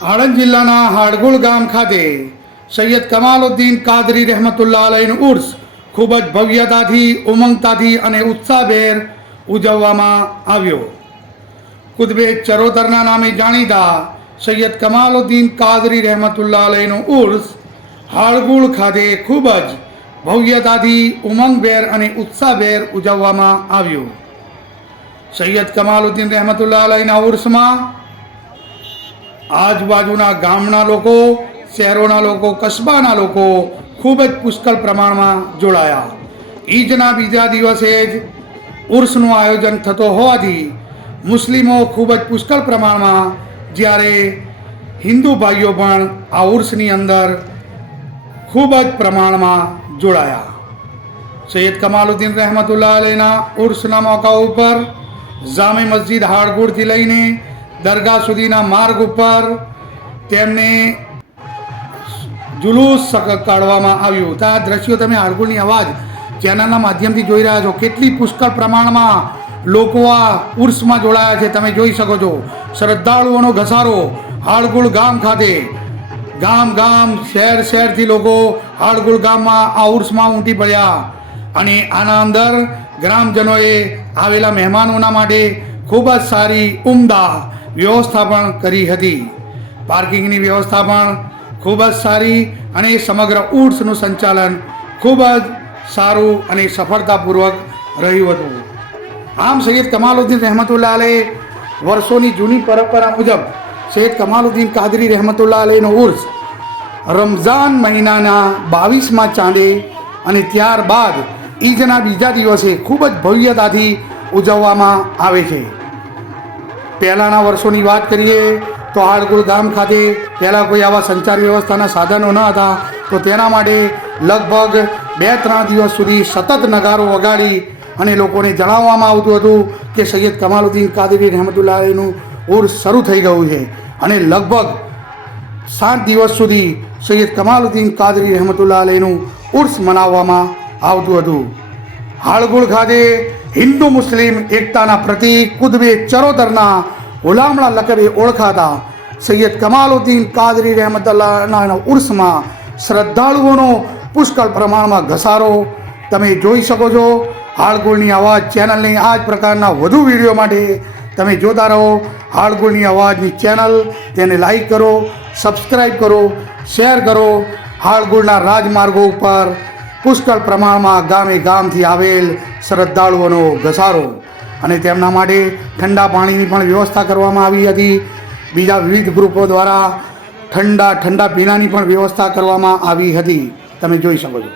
આણંદ જિલ્લાના હાડગુળ ગામ ખાતે સૈયદ કમાલુદ્દીન કાદરી રહેમતુલ્લાહ અલૈહીનું ઉર્સ ખૂબ જ ભવ્યતાથી, ઉમંગતાથી અને ઉત્સાહભેર ઉજવવામાં આવ્યો. કુતબે ચરોતરના નામે જાણીતા સૈયદ કમાલુદ્દીન કાદરી રહેમતુલ્લાહ અલૈહીનું ઉર્સ હાડગુળ ખાતે ખૂબ જ ભવ્યતાથી, ઉમંગભેર અને ઉત્સાહભેર ઉજવવામાં આવ્યું. સૈયદ કમાલુદ્દીન રહેમતુલ્લાહ અલૈહીના ઉર્સમાં આજુબાજુના ગામના લોકો, શહેરોના લોકો, કસ્બાના લોકો ખૂબ જ પુષ્કળ પ્રમાણમાં જોડાયા. ઈદના બીજા દિવસે જ ઉર્સનું આયોજન થતો હોવાથી મુસ્લિમો ખૂબ જ પુષ્કળ પ્રમાણમાં, જ્યારે હિન્દુ ભાઈઓ પણ આ ઉર્સની અંદર ખૂબ જ પ્રમાણમાં જોડાયા. સૈયદ કમાલુદ્દીન રહેમતુલ્લાહ અલૈહીના ઉર્સના મોકા ઉપર જામે મસ્જિદ હાડગુળથી લઈને દરગાહ સુધીના માર્ગ ઉપર તેમને જુલુસ કાઢવામાં આવ્યું. તો આ દ્રશ્યો તમે હાડગુળની અવાજ ચેનલના માધ્યમથી જોઈ રહ્યા છો. કેટલી પુષ્કળ પ્રમાણમાં લોકો આ ઉર્સમાં જોડાયા છે તમે જોઈ શકો છો. શ્રદ્ધાળુઓનો ઘસારો હાડગુળ ગામ ખાતે, ગામ ગામ, શહેર શહેરથી લોકો હાડગુળ ગામમાં આ ઉર્સમાં ઉમટી પડ્યા અને આના અંદર ગ્રામજનોએ આવેલા મહેમાનોના માટે ખૂબ જ સારી ઉમદા વ્યવસ્થા પણ કરી હતી. પાર્કિંગની વ્યવસ્થા પણ ખૂબ જ સારી અને સમગ્ર ઉર્સનું સંચાલન ખૂબ જ સારું અને સફળતાપૂર્વક રહ્યું હતું. આમ સૈયદ કમાલુદ્દીન રહેમતુલ્લાહ અલૈહ વર્ષોની જૂની પરંપરા મુજબ સૈયદ કમાલુદ્દીન કાદરી રહેમતુલ્લાહ અલૈહીનો ઉર્સ રમઝાન મહિનાના 22મા ચાંદે અને ત્યારબાદ ઈદના બીજા દિવસે ખૂબ જ ભવ્યતાથી ઉજવવામાં આવે છે. પહેલાંના વર્ષોની વાત કરીએ તો હાડગુળ ગામ ખાતે પહેલાં કોઈ આવા સંચાર વ્યવસ્થાના સાધનો ન હતા, તો તેના માટે લગભગ 2-3 દિવસ સુધી સતત નગારો વગાડી અને લોકોને જણાવવામાં આવતું હતું કે સૈયદ કમાલુદ્દીન કાદરી રહેમતુલ્લાહ અલૈહીનું ઉર્સ શરૂ થઈ ગયું છે. અને લગભગ 7 દિવસ સુધી સૈયદ કમાલુદ્દીન કાદરી રહેમતુલ્લાહ અલૈહીનું ઉર્સ મનાવવામાં આવતું હતું. હાડગુળ ખાતે હિન્દુ મુસ્લિમ એકતાના પ્રતીક, કુતબે ચરોતરના ગુલામણા લકબે ઓળખાતા સૈયદ કમાલુદ્દીન કાદરી રહેમતુલ્લાહના ઉર્સમાં શ્રદ્ધાળુઓનો પુષ્કળ પ્રમાણમાં ઘસારો તમે જોઈ શકો છો. હાડગુળની અવાજ ચેનલની આ જ પ્રકારના વધુ વિડીયો માટે તમે જોતા રહો. હાડગુળની અવાજની ચેનલ, તેને લાઈક કરો, સબસ્ક્રાઈબ કરો, શેર કરો. હાડગુળના રાજમાર્ગો ઉપર પુષ્કળ પ્રમાણમાં ગામે ગામથી આવેલ શ્રદ્ધાળુઓનો ઘસારો અને તેમના માટે ઠંડા પાણીની પણ વ્યવસ્થા કરવામાં આવી હતી. બીજા વિવિધ ગ્રુપો દ્વારા ઠંડા પીણાની પણ વ્યવસ્થા કરવામાં આવી હતી. તમે જોઈ શકો છો.